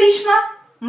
Karishma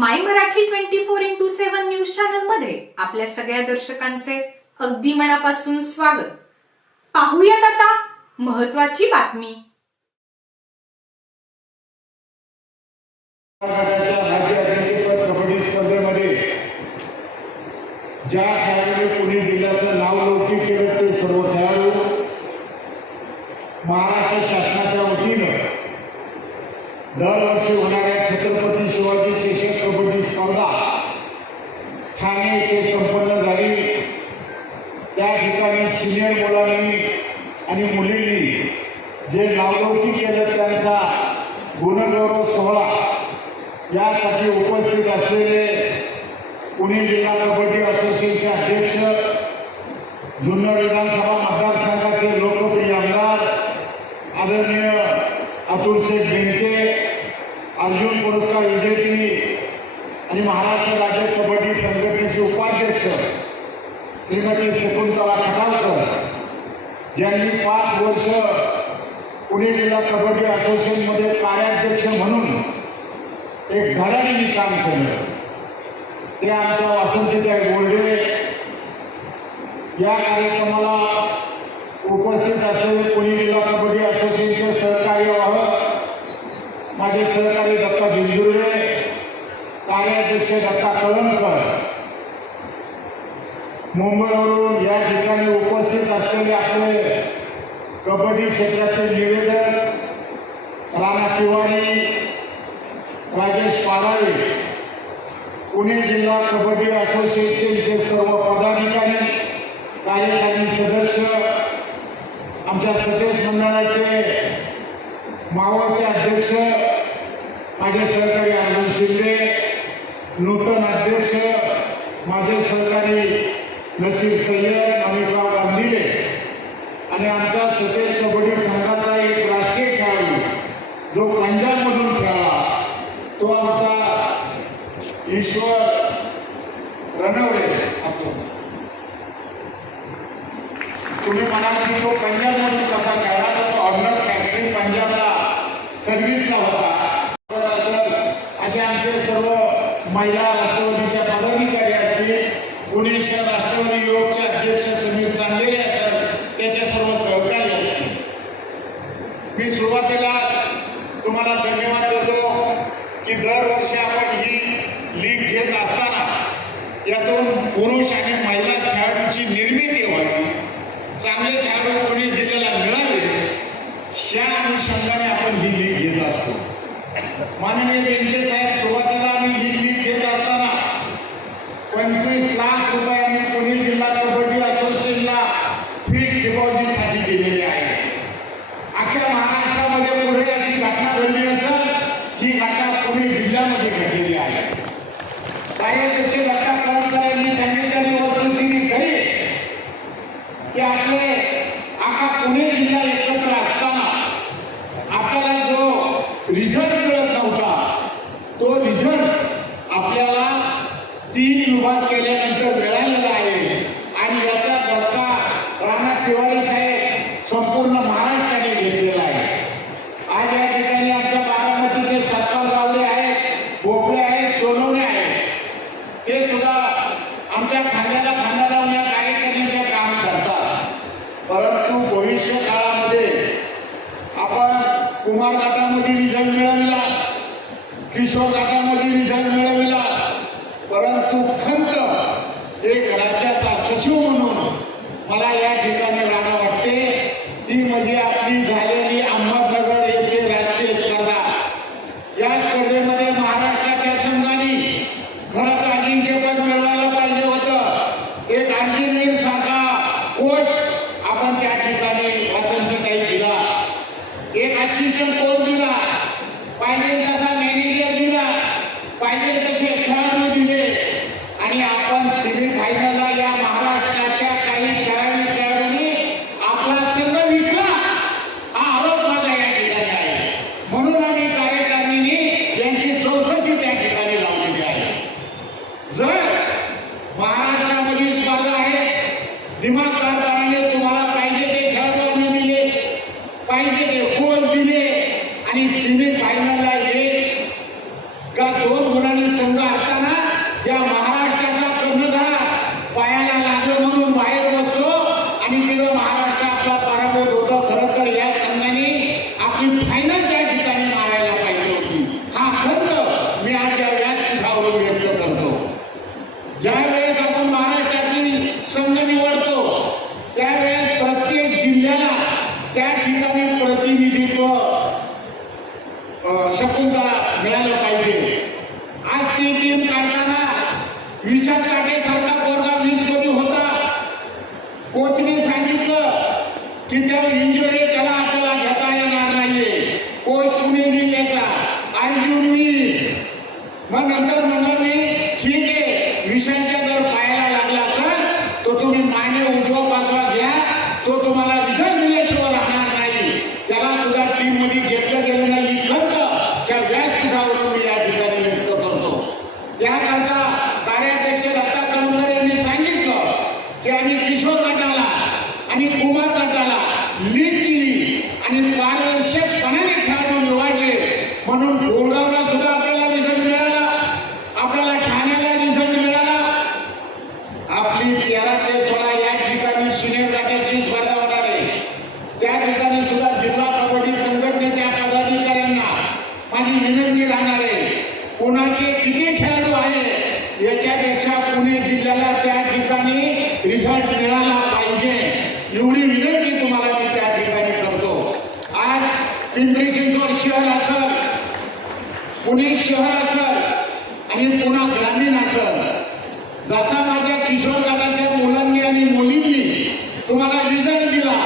my Marathi twenty four into seven news चॅनलमध्ये आपल्या सगळ्या दर्शकांचे अगदी मनापासून स्वागत. पाहूयात आता महत्वाची बातमी. कबड्डी स्पर्धेमध्ये ज्या खेळाडूने पुणे जिल्ह्याचं नाव लौकिक केलं ते सर्व खेळाडू महाराष्ट्र शासनाच्या वतीनं दरवर्षी होणाऱ्या छत्रपती शिवाजी चषक कबड्डी स्पर्धा ठाणे येथे संपन्न झाली. त्या ठिकाणी सिनियर मुलांनी आणि मुलींनी जे नावलौकिक केलं त्यांचा गुणगौरव सोहळा यासाठी उपस्थित असलेले पुणे जिल्हा कबड्डी असोसिएशनचे अध्यक्ष जुन्नर विधानसभा मतदारसंघाचे लोकप्रिय आमदार आदरणीय अतुल शेख बेंके अर्जुन पुरस्कार विजेती आणि महाराष्ट्र राज्य कबड्डी संघटनेचे उपाध्यक्ष श्रीमती शकुंतला खटालकर ज्यांनी पाच वर्ष पुणे जिल्हा कबड्डी असोसिएशनमध्ये कार्याध्यक्ष म्हणून एक धडाडीने काम केलं. ते आमच्या वासंतीताई बोर्डे. या कार्यक्रमाला उपस्थित असलेले पुणे जिल्हा कबड्डी असोसिएशनचे सहकार्य व्हावं माझे सहकारी दत्ता जिंजुर्डे कार्याध्यक्ष दत्ता कळमकर मुंबईवरून या ठिकाणी उपस्थित असलेले आपले कबड्डी क्षेत्रातील निवेदक राणा तिवारी राजेश पाडाळे पुणे जिल्हा कबड्डी असोसिएशनचे सर्व पदाधिकारी कार्यकारी सदस्य आमच्या सदस्य मंडळाचे मावळते अध्यक्ष माझे सहकारी अर्जुन शिंदे नूतन अध्यक्ष माझे सहकारी नसीर सय्यद अमितराव गांधीले आणि आमच्या सतेज कबड्डी संघाचा एक राष्ट्रीय खेळाडू जो पंजाबमधून खेळला तो आमचा ईश्वर रणवडे तुम्ही म्हणाल की तो पंजाबमधून कसा खेळला तर तो ऑर्डर फॅक्टरी पंजाबला सर्व्हिसला होता. तर असे आमचे सर्व महिला राष्ट्रवादीच्या पदाधिकारी असतील पुणे शहर राष्ट्रवादी युवकचे अध्यक्ष समीर चांदेरे असतात सर्व सहकारी मी सुरुवातीला तुम्हाला धन्यवाद देतो की दरवर्षी आपण ही लीग घेत असताना यातून पुरुष आणि महिला खेळाडूंची निर्मिती व्हावी चांगले खेळाडू पुणे जिल्ह्याला मिळावे या अनुषंगाने आपण ही लीग घेत असतो. माननीय बेंके साहेब सुरुवातीला आम्ही ही लीग घेत असताना पंचवीस लाख रुपये आम्ही पुणे जिल्हा कबड्डी असोसिएशनला फिट डिपॉझिटसाठी दिलेले आहे अख्ख्या महाराष्ट्रामध्ये पुढे अशी घटना घडली नसेल ही घटना पुणे जिल्ह्यामध्ये घडलेली आहे कार्याध्यक्ष दत्ता कळमकरांनी सांगितलेली वस्तुस्थिती खरी की आपले अख्खा पुणे जिल्हा एकत्र असताना आपल्याला जो रिझल्ट मिळत नव्हता तो रिझल्ट आपल्याला तीन विभाग केल्यानंतर मिळालेला आहे आणि याचा दसका राणा तिवारी साहेब संपूर्ण महाराष्ट्राने घेतलेला आहे आज या ठिकाणी आमच्या बारामतीचे सत्कार गावडे आहेत भोपळे आहेत सोनवणे आहेत ते सुद्धा आमच्या खांद्याला खांदा लावून या कार्यक्रमाचे काम करतात. परंतु भविष्य काळामध्ये आपण कुमार गटामध्ये रिझल्ट मिळविला किशोर गटामध्ये सरकारने तुम्हाला पाहिजे ते ठरवून दिले पाहिजे ते कोर्स दिले आणि सेमी फायनलला एक का दोन मुलांनी संघ असताना या महाराष्ट्राचा कर्णधार पायाला लागलं म्हणून बाहेर बसतो आणि तिथं महाराष्ट्र आपला पराभूत होतो खरं तर या संघाने आपली फायनल त्या ठिकाणी मारायला पाहिजे होती. हा खंत मी आज या वेळात व्यक्त करतो. ज्या वेळेस आपण महाराष्ट्रातील संघ निवड नंतर म्हणलं मी ठीक आहे विषयांच्या जर पायाला लागला असेल तो तुम्ही मायने उजवा पाचवा घ्या तो तुम्हाला रिझल्ट दिल्याशिवाय राहणार नाही. त्याला सुद्धा टीममध्ये घेतलं गेलं नाही. ही त्या व्यासपीठावरून मी या ठिकाणी व्यक्त करतो. त्याकरता कार्याध्यक्ष दत्ता कळमकर यांनी सांगितलं की आम्ही किशोर गटाला आणि कुमार गटाला लीड केली आणि पारदर्शकपणाने खेळाडू निवडले म्हणून गोरगावला सुद्धा आपल्याला रिझल्ट मिळाला आपल्याला ठाण्याला रिझल्ट मिळाला आपली तेरा ते सोळा या ठिकाणी सिनियर गटाची स्पर्धा होणार आहे त्या ठिकाणी सुद्धा जिल्हा कबड्डी संघटनेच्या पदाधिकाऱ्यांना माझी विनंती राहणार आहे कोणाचे किती खेळाडू आहे याच्यापेक्षा पुणे जिल्ह्याला त्या ठिकाणी रिझल्ट मिळाला पाहिजे एवढी विनंती तुम्हाला मी त्या ठिकाणी करतो आज पिंपरी चिंचवड शहर असल पुणे शहर असल आणि पुन्हा ग्रामीण असल जसा माझ्या किशोर गटाच्या मुलांनी आणि मुलींनी तुम्हाला रिझल्ट दिला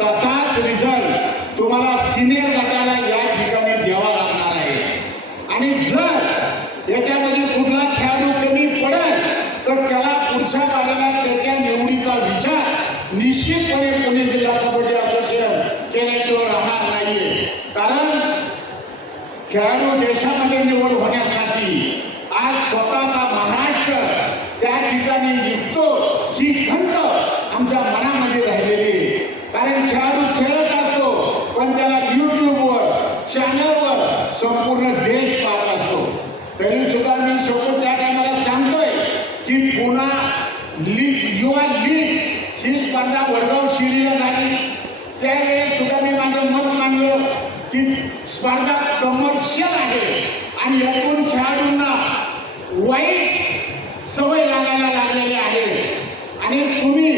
तसाच रिझल्ट तुम्हाला सिनियर गटाला या ठिकाणी द्यावा लागणार आहे आणि जर याच्यामध्ये कुठला खेळाडू कमी पडेल तर त्याला पुढच्या काळाला त्याच्या निवडीचा विचार निश्चितपणे पुणे जिल्हा कबड्डी असोसिएशन केल्याशिवाय राहणार नाहीये. कारण खेळाडू देशामध्ये निवड होण्यासाठी आज स्वतःचा महाराष्ट्र त्या ठिकाणी निघतो ही खंत आमच्या मनामध्ये राहिलेली कारण खेळाडू खेळत असतो पण त्याला युट्यूबवर चॅनलवर संपूर्ण देश पाहत असतो. तरी सुद्धा मी शेवट त्या टायमाला सांगतोय की पुन्हा लीग युवा लीग ही स्पर्धा वडगाव शिरीला झाली. त्यावेळेस सुद्धा मी मत मांडलं की स्पर्धा कमर्शियल आहे. आणि एकूण खेळाडूंना वाईट सवय लागायला लागलेली आहे. आणि तुम्ही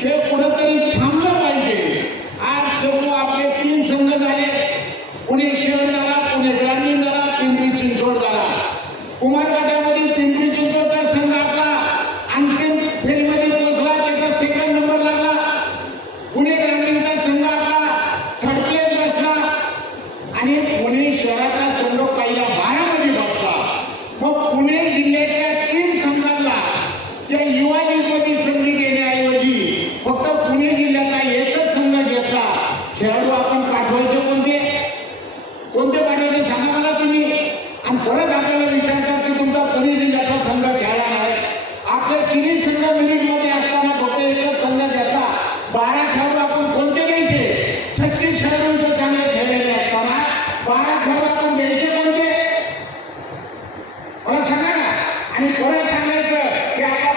हे कुठंतरी थांबलं पाहिजे आज शेवटी आपले तीन संघ झाले पुणे शहर झाला पुणे ग्रामीण झाला पिंपरी चिंचवड झाला कुमार गटामध्ये पिंपरी चिंचवडचा संघ आपला अंतिम फेरीमध्ये पोहोचला त्याचा सेकंड नंबर लागला पुणे ग्रामीणचा संघ आपला थर्ड प्लेस बसला आणि पुणे शहराचा संघ पहिल्या बारामध्ये बसला मग पुणे जिल्ह्याच्या तीन संघांना त्या युवा लीगमध्ये संधी देण्याऐवजी फक्त पुणे जिल्ह्याचा एकच संघ घेतला खेळाडू आपण पाठवायचे कोणते कोणते पाठवायचे सांगा मला तुम्ही आणि परत आपल्याला विचारतात की तुमचा पुणे जिल्ह्याचा संघ खेळला नाही आपले तिन्ही संघ मिनिटमध्ये असताना फक्त एकच संघ घेतला बारा खेळाडू आपण कोणते घ्यायचे छत्तीस खेळाडू इथं चांगले खेळलेले असताना बारा खेळाडू आपण घ्यायचे कोणते मला सांगा ना आणि परत सांगायचं की आपला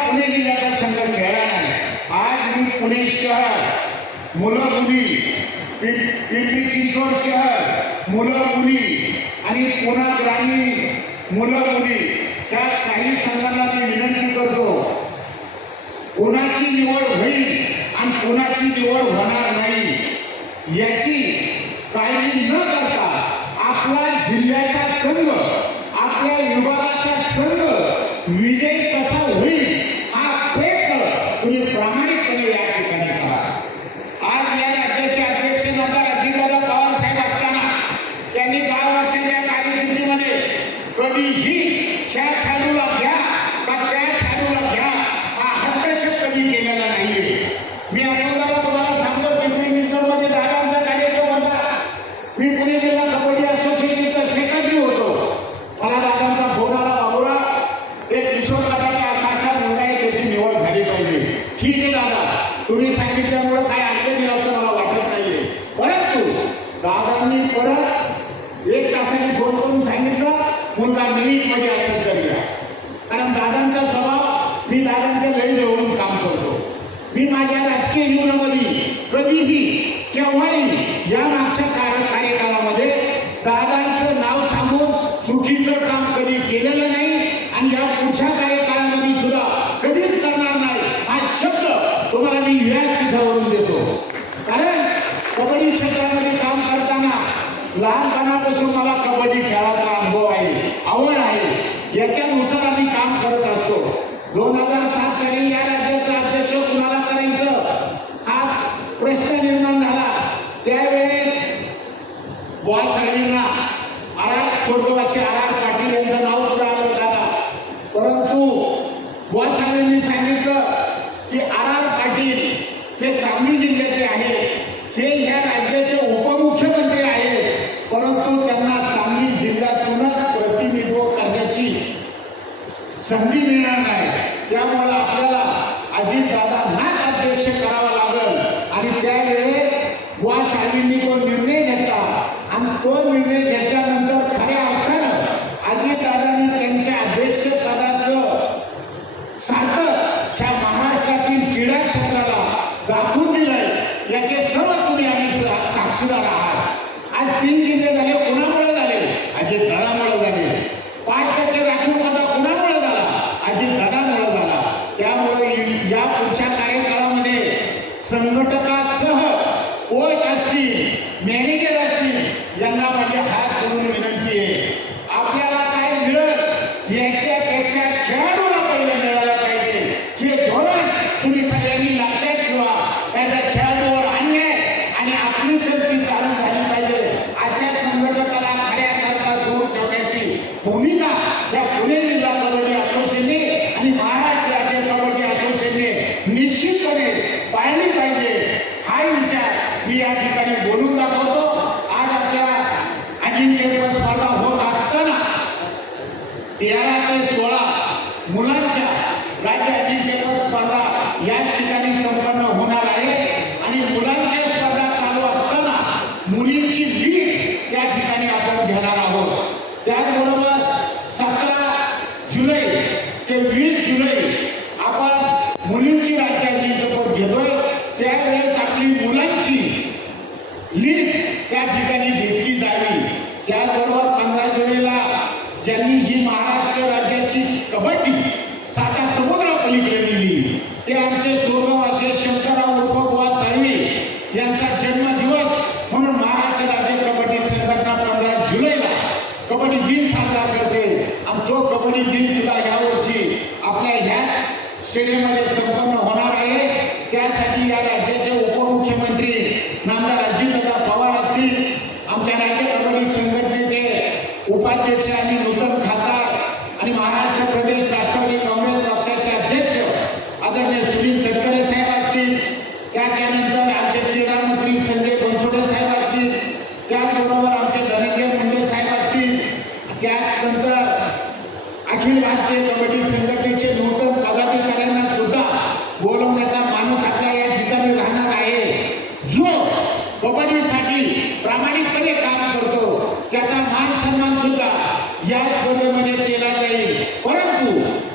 पुणे जिल्ह्याचा संघ खेळला नाही आज मी पुणे शहर मुलं मुली पिंपरी चिंचवड शहर मुलं मुली आणि पुन्हा ग्रामीण मुलं मुली त्या काही संघांना मी विनंती करतो. कोणाची निवड कोणाची निवड होणार नाही. याची काळजी न करता आपला जिल्ह्याचा संघ आपल्या विभागाचा संघ विजयी कसा होईल हा प्रयत्न तुम्ही प्रामाणिकपणे या ठिकाणी करा आज या राज्याचे अध्यक्ष नाता अजितदादा पवार साहेब असताना त्यांनी दहा वर्षाच्या कारकिर्दीमध्ये कधीही ह्या खेळाडूला घ्या का त्या खेळाडूला घ्या हा हस्तक्षेप कधी केलेला नाहीये मी अगोदर तुम्हाला सांगतो पिंपरी चिंचवडमध्ये दादांचा कार्यक्रम होता मी पुणे जिल्हा कबड्डी असोसिएशनचा सेक्रेटरी होतो मला दादांचा फोन आला बाबूराव एक किशोर गटाचा असा असा मुलगा आहे त्याची निवड झाली पाहिजे ठीक आहे दादा तुम्ही सांगितल्यामुळे काय अडचण येईल असं मला वाटत नाहीये परंतु दादांनी परत एक तासाने फोन करून सांगितलं मुलगा मिनिटमध्ये असेल तर या कारण दादांचा स्वभाव मी दादांच्या लई जवळून काम करतो मी माझ्या राजकीय जीवनामध्ये कधीही केव्हाही या मागच्या कार्यकाळामध्ये दादांचं नाव सांगून चुकीचं काम कधी केलेलं नाही आणि या पुढच्या कार्यकाळामध्ये सुद्धा कधीच करणार नाही हा शब्द तुम्हाला मी व्यासपीठावरून देतो. कारण कबड्डी क्षेत्रामध्ये काम करताना लहानपणापासून मला कबड्डी खेळाचा अनुभव आहे आवड आहे. याच्यानुसार आम्ही काम करत असतो. दोन हजार सात या राज्याचा अध्यक्ष कुणाला करायचं? हा प्रश्न निर्माण झाला. त्यावेळेस बुवा साहेबांना आर स्वर्गवासी आराग पाटील यांचं नाव पुढे आलं दादा परंतु बुवा साहेबांनी सांगितलं की आर आर पाटील हे सांगली जिल्ह्याचे आहेत. हे या राज्याचे उपमुख्यमंत्री आहेत. परंतु त्यांना सांगली जिल्ह्यातूनच प्रतिनिधित्व करण्याची संधी मिळणार नाही. त्यामुळं आपल्याला अजितदादांनाच अध्यक्ष करावा लागल. आणि त्यावेळेस वा साहेबांनी तो निर्णय घेतला? आणि तो निर्णय घेतल्यानंतर खऱ्या अर्थानं अजितदादांनी त्यांच्या अध्यक्ष पदाचं सार्थक त्या महाराष्ट्रातील क्रीडा क्षेत्राला दाखवून दिलंय. याचे सर्व तुम्ही आम्ही साक्षीदार आहात. आज तीन जिल्हे झाले कोणामुळे झाले? अजित दादामुळे झाले पाच टक्के राखीव कोटा कोणामुळे झाला अजित दादामुळे झाला त्यामुळे इ- या पुढच्या कार्यकाळामध्ये संघटकासह कोच असतील मॅनेजर असतील यांना माझी हात जोडून विनंती आहे. आपल्याला काय मिळत याच्यापेक्षा खेळाडूला पहिलं मिळायला पाहिजे. हे धोरण तुम्ही सगळ्यांनी लक्षात ठेवा. त्याचा खेळाडूवर अन्याय आणि आपली चलती चालू झाली पाहिजे. अशा संघटकाला खऱ्या सरकार दूर ठेवण्याची भूमिका या पुणे जिल्हा कबड्डी असोसिएशनने आणि महाराष्ट्र राज्य कबड्डी असोसिएशनने निश्चितपणे पाळली पाहिजे हा विचार मी या ठिकाणी बोलून दाखवतो आज आपल्या अजिंक्यपद स्पर्धा होत असताना तेरा ते सोळा मुलांच्या राज्य अजिंक्यपद स्पर्धा याच ठिकाणी संपन्न होणार आहे आणि मुलांच्या स्पर्धा चालू असताना मुलींची लीग त्या ठिकाणी आपण घेणार आहोत त्याचबरोबर सतरा जुलै ते वीस जुलै आपण मुलींची राज्य अजिंक्यपद घेतोय त्यावेळेस आपली मुलांची लीग त्या ठिकाणी घेतली जावी त्याचबरोबर पंधरा जुलैला ज्यांनी ही महाराष्ट्र राज्याची कबड्डी साता समुद्र पलीकडे नेली ते आमचे स्वर्गवासी शंकरराव उपगुवा साळवे यांचा जन्मदिवस म्हणून महाराष्ट्र राज्य कबड्डी संघटना पंधरा जुलैला कबड्डी दिन साजरा करते. आणि तो कबड्डी दिन सुद्धा यावर्षी आपल्या ह्या स्टेडियममध्ये संपन्न होणार आहे. त्यासाठी या राज्याचे उपमुख्यमंत्री नामदार अजितदादा पवार असतील. आमच्या राज्य कबड्डी संघटनेचे उपाध्यक्ष आणि नूतन खासदार आणि महाराष्ट्र प्रदेश राष्ट्रवादी काँग्रेस पक्षाचे अध्यक्ष आदरणीय सुनील तटकरे साहेब असतील. त्याच्यानंतर आमचे क्रीडा मंत्री संजय बनसोडे साहेब असतील. त्याचबरोबर आमचे धनंजय मुंडे साहेब असतील त्यानंतर अखिल कबड्डी संघटनेचे नूतन पदाधिकाऱ्यांना सुद्धा बोलवण्याचा माणूस आपल्या या ठिकाणी राहणार आहे. जो कबड्डीसाठी प्रामाणिकपणे काम करतो त्याचा मान सन्मान सुद्धा या स्पर्धेमध्ये केला जाईल. परंतु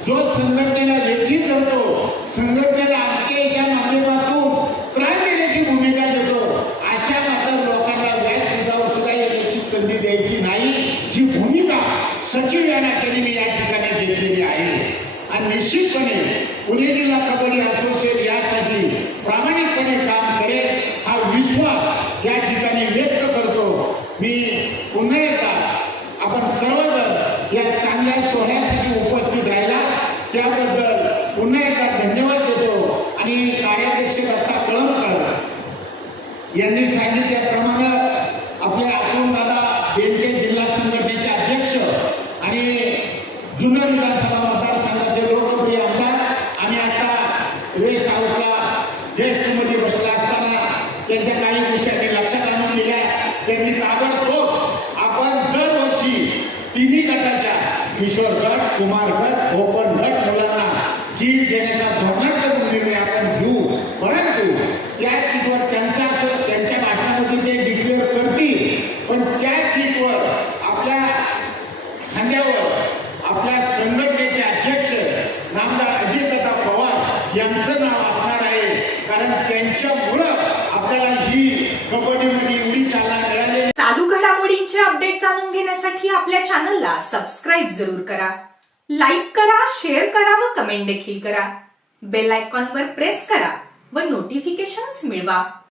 जो संघटनेला वेठी करतो संघटनेला अटकेच्या माध्यमातून त्रास देण्याची भूमिका घेतो अशा मात्र लोकांना व्यासपीठावर सुद्धा येण्याची संधी द्यायची नाही जी भूमिका सचिव या नात्याने मी या ठिकाणी घेतलेली आहे. आणि निश्चितपणे पुणे जिल्हा कबड्डी असोसिएट यासाठी प्रामाणिकपणे काम करेल हा विश्वास या ठिकाणी व्यक्त करतो. मी पुन्हा एकदा आपण सर्वजण या चांगल्या सोहळ्यासाठी उपस्थित राहिला. त्याबद्दल पुन्हा एकदा धन्यवाद देतो. आणि कार्याध्यक्ष दत्ता कळमकर यांनी सांगितल्याप्रमाणे पण त्या सीटवर आपल्या खांद्यावर आपल्या संघटनेचे अध्यक्ष नामदार अजितदादा पवार यांचं नाव असणार आहे. कारण त्यांच्यामुळं आपल्याला ही कबड्डीमध्ये एवढी चालना मिळाली चालू घडामोडींचे अपडेट जाणून घेण्यासाठी आपल्या चॅनलला सबस्क्राईब जरूर करा. लाईक करा शेअर करा व कमेंट देखील करा. बेल आयकॉनवर प्रेस करा व नोटिफिकेशन्स मिळवा.